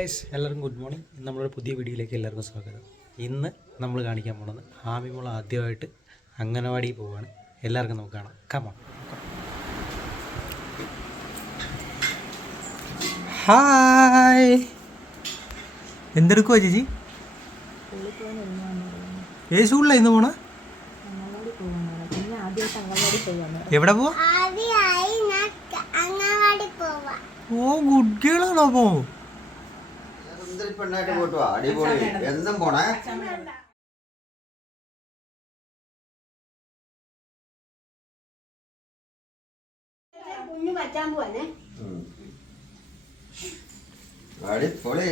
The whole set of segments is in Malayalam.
ഗൈസ് എല്ലാവർക്കും ഗുഡ് മോർണിംഗ് ഇന്ന് നമ്മളൊരു പുതിയ വീഡിയോയിലേക്ക് എല്ലാവർക്കും സ്വാഗതം. ഇന്ന് നമ്മൾ കാണിക്കാൻ പോകുന്നത് ഹാമിമോൾ ആദ്യമായിട്ട് അംഗനവാടി പോവാണ്. എല്ലാവർക്കും നമുക്ക് കാണാം. കമോൺ ഹായ് എന്തെടുക്കുവാ ചേച്ചി? ഏ സ്കൂളിലാണ് ഇന്ന് പോണ? എവിടെ പോവാ? പോവാ. ഓ ഗുഡ് ഗേളാണോ പോ സുന്ദരി പെണ്ണായിട്ട് പോയിട്ട് വാ. അടിപൊളി. എന്നും പോണേ. കുഞ്ഞു പറ്റാൻ പോവാനേ അടിപൊളി.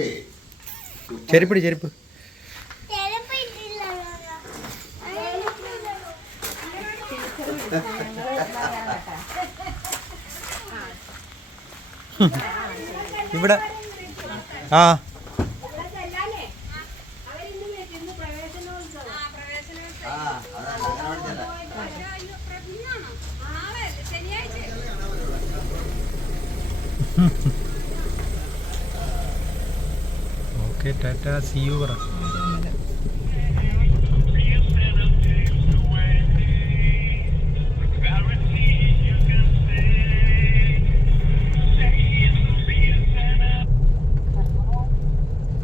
ചെരുപ്പിടി ചെരുപ്പ്. ഇവിടെ. ആ. ഓക്കെ ടാറ്റ സി യു പറ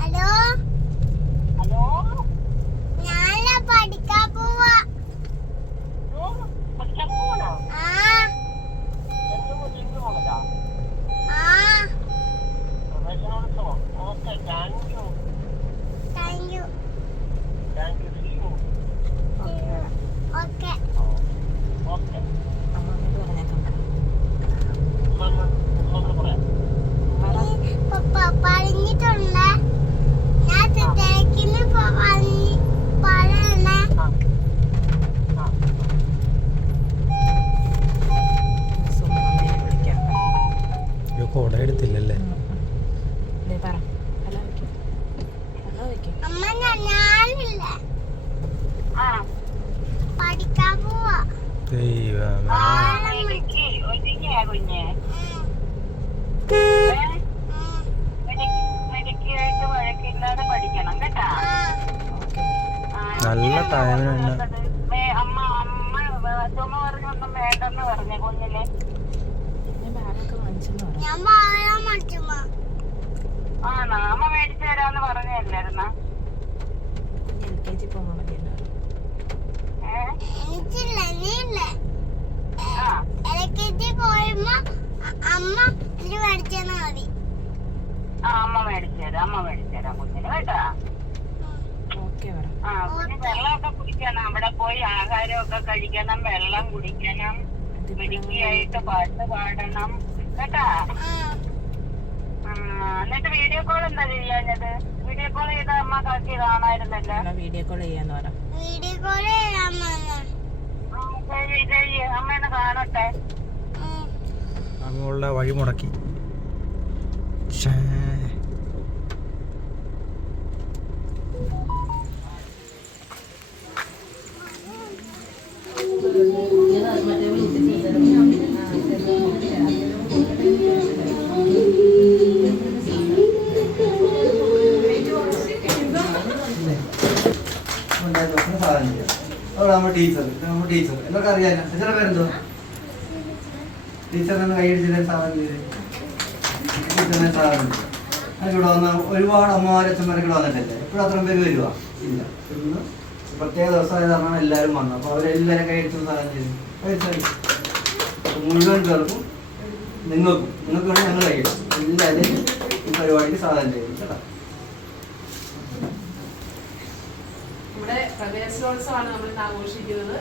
ഹലോ ഹലോ ഞാനാ പഠിക്കാൻ പോവാ ആ ആ താങ്ക് യു ഓക്കെ പപ്പ പറഞ്ഞിട്ടുണ്ട് ഞാൻ തിരക്കിന് പറഞ്ഞ് പറയണേ അയ്യോ കുട എടുത്തില്ലല്ലേ അമ്മ ഞാൻ ഞാനില്ല പഠിക്കാൻ പോവാ ദൈവമേ നല്ല ടൈമിന് തന്നെ ഞാൻ പറയാൻ പറ്റുമോ അമ്മ മേടിച്ചു തരാന്ന് പറഞ്ഞല്ലായിരുന്ന എനിക്കില്ല നീയില്ലേ ആ എൽ കെ ജി പോയപ്പോ അ- അമ്മ എനിക്ക് മേടിച്ചാൽ മതി ആ അമ്മ മേടിച്ചു തരാം അമ്മ മേടിച്ചു തരാം കുഞ്ഞിന് കേട്ടാ. ആ കുഞ്ഞ് വെള്ളമൊക്കെ കുടിക്കണം. അവിടെ പോയി ആഹാരമൊക്കെ കഴിക്കണം വെള്ളം കുടിക്കണം മിടുക്കിയായിട്ട് പാട്ട് പാടണം. കേട്ടാ? എന്നിട്ട് വീഡിയോ കോൾ എന്താ ചെയ്യാഞ്ഞത്? വീഡിയോ കോൾ ചെയ്ത അമ്മ കാക്കി കാണായിരുന്നല്ലോ. വീഡിയോ കോൾ ചെയ്യാന്ന് പറ. വീഡിയോ കോൾ ചെയ്യാൻ വന്നു. ആ, ശരി ശരി. അമ്മ ഒന്ന് കാണട്ടെ. അങ്ങുള്ള വഴി മുടക്കി ശ്ശേ. അവിടെ നമ്മുടെ ടീച്ചർ നമ്മുടെ ടീച്ചർ എല്ലാവർക്കും ഇവിടെ വന്നിട്ടില്ലേ? എപ്പോഴും അത്രയും പേര് വരുവാ? ഇല്ല. പ്രത്യേക ദിവസമായ കാരണം എല്ലാവരും വന്നു. അപ്പോൾ അവരെല്ലാവരും കഴിച്ചു സാധനം ചെയ്തു കഴിച്ചു മുഴുവൻ പേർക്കും നിങ്ങൾക്കും നിങ്ങൾക്ക് വേണ്ടി ഞങ്ങൾ കഴിക്കും എല്ലാവരും ഈ പരിപാടിക്ക് സാധനം ചെയ്തു കേട്ടോ. ഇവിടെ പ്രവേശനോത്സവമാണ് നമ്മൾ ആഘോഷിക്കുന്നത്.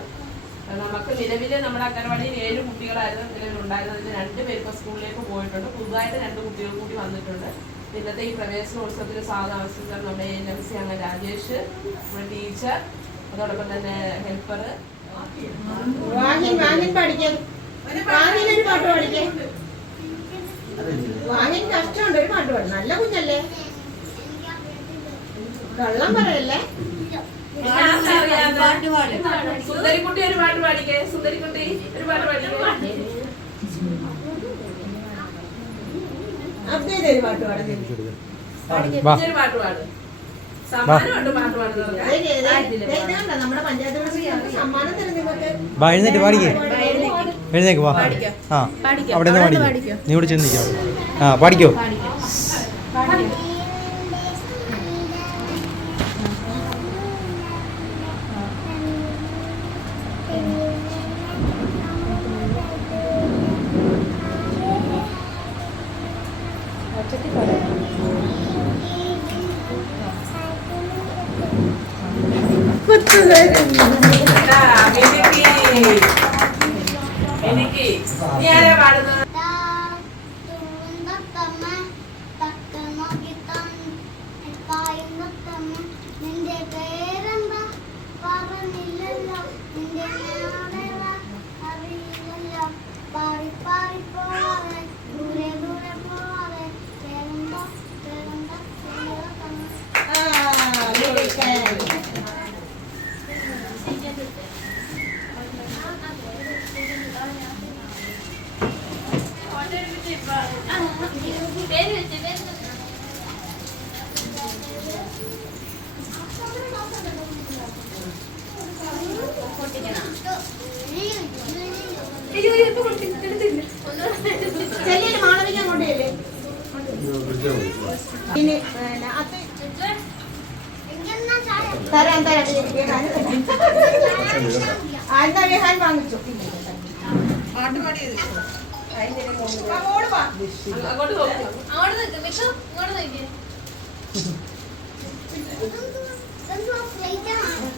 നമുക്ക് നിലവിൽ നമ്മുടെ അംഗൻവാടിയിൽ ഏഴ് കുട്ടികളായിരുന്നു നിലവിലുണ്ടായിരുന്നത്. രണ്ട് പേര് സ്കൂളിലേക്ക് പോയിട്ടുണ്ട്. പുതുതായിട്ട് രണ്ട് കുട്ടികൾ കൂടി വന്നിട്ടുണ്ട്. ഇന്നത്തെ ഈ പ്രവേശനോത്സവത്തിന് സാധാരണ നമ്മുടെ എൻ എം സി അംഗം രാജേഷ് നമ്മുടെ ടീച്ചർ അതോടൊപ്പം തന്നെ ഹെൽപ്പർ വാങ്ങിൻ കഷ്ടമുണ്ട് ഒരു പാട്ട് പാടും. നല്ല കുഞ്ഞല്ലേ? കള്ളം പറയല്ലേ? സുന്ദരിക്കുട്ടി ഒരു പാട്ട് പാടിക്കേ. സുന്ദരിക്കുട്ടി ഒരു പാട്ട് പാടിക്കേ അബ്ദേ ഒരു പാട്ട് പാടുന്നത് വാ ഇതൊരു പാട്ട് പാടും സമ്മാനമുണ്ട് പാട്ട് പാടുന്നവർക്ക് ദേ, ദേ, ദേ, ദേ, ഇത് കണ്ടോ? നമ്മുടെ പഞ്ചായത്ത് പ്രസിഡന്റ് സമ്മാനം തരുന്നതൊക്കെ വാ എഴുന്നേറ്റ് പാടിക്കേ. എഴുന്നേക്ക് വാ. ആ അവിടെ നിന്ന് പാടിക്കോ. നീ ഇവിടെ ചെന്നിക്കോ ആ പാടിക്കോ. നീ ആരാ പാടുന്നത്? മാളവിക ചെല്ല്. പിന്നെ, അത് തരാം തരാം എന്നാ വിഹാൻ വാങ്ങിച്ചു. അങ്ങോട്ട്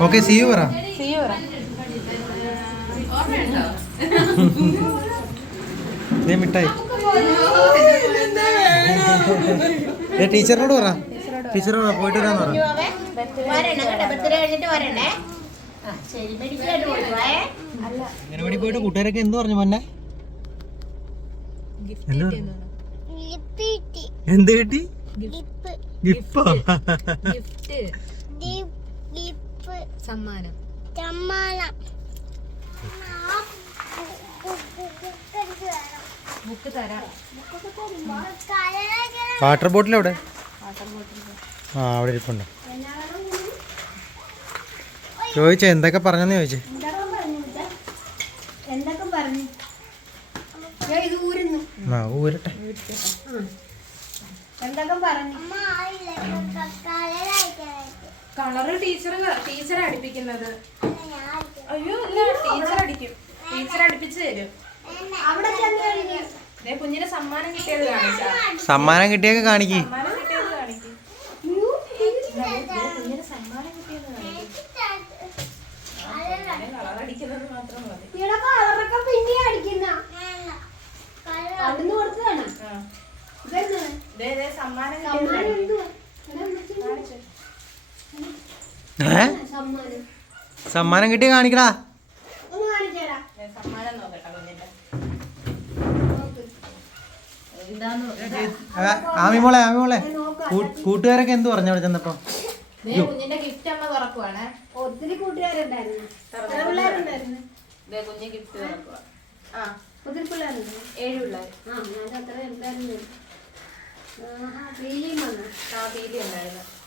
ഓക്കെ സി യു പറ ദേ മിഠായി. ടീച്ചറിനോട് പറ. ടീച്ചറോട് പോയിട്ട് വരാന്ന് പറ. അംഗനവാടി പോയിട്ട് കൂട്ടുകാരൊക്കെ എന്ത് പറഞ്ഞു മന്നെ എന്ത് കിട്ടി? ഗിഫ്റ്റ് സമ്മാനം. സമ്മാനം. ബുക്ക് തരാം. വാട്ടർ ബോട്ടിൽ എവിടെ? ആ അവിടെ ഇരിപ്പുണ്ട്. ചോദിച്ചേ എന്തൊക്കെ പറഞ്ഞെന്ന് ചോദിച്ചേ? എന്തൊക്കെ പറഞ്ഞു ഞാൻ ഇത് ഊരുന്നു. ആ ഊരട്ടെ. എന്തൊക്കെ പറഞ്ഞു? അമ്മ ആയില്ലേ കലയിലായിട്ട് കളറ് ടീച്ചർ ടീച്ചർ അടിപ്പിക്കുന്നത്. അയ്യോ ടീച്ചർ അടിക്കും. ടീച്ചർ അടിപ്പിച്ച് തരും. കുഞ്ഞിന് സമ്മാനം കിട്ടിയത് കാണിച്ചാ. സമ്മാനം കിട്ടിയൊക്കെ കാണിക്കി. സമ്മാനം ഏ? സമ്മാനം കിട്ടി കാണിക്കടാ ഒന്ന് കാണിച്ചേരാ ദേ സമ്മാനം കുഞ്ഞിന്റെ ആമി മോളെ ആമി മോളെ. കൂട്ടുകാരൊക്കെ എന്ത് പറഞ്ഞു അവിടെ ചെന്നപ്പോ? ദേ കുഞ്ഞിന്റെ ഗിഫ്റ്റ് അമ്മ തുറക്കുവാണ്. ഒത്തിരി കൂട്ടുകാരുണ്ടായിരുന്നു. ഏഴ് പിള്ളേർ. ആ ഞാൻ അത്ര എന്തായിരുന്നു ഫീലിംഗ് വന്നു. ആ പീലി ഉണ്ടായിരുന്നു. ആ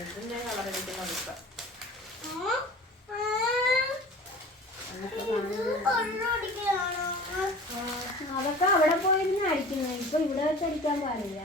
ഇതിന്റെ കളർ അതൊക്കെ അവിടെ പോയിരുന്നായിരിക്കുന്നു. ഇപ്പൊ ഇവിടെ വെച്ച് അടിക്കാൻ പാടില്ല.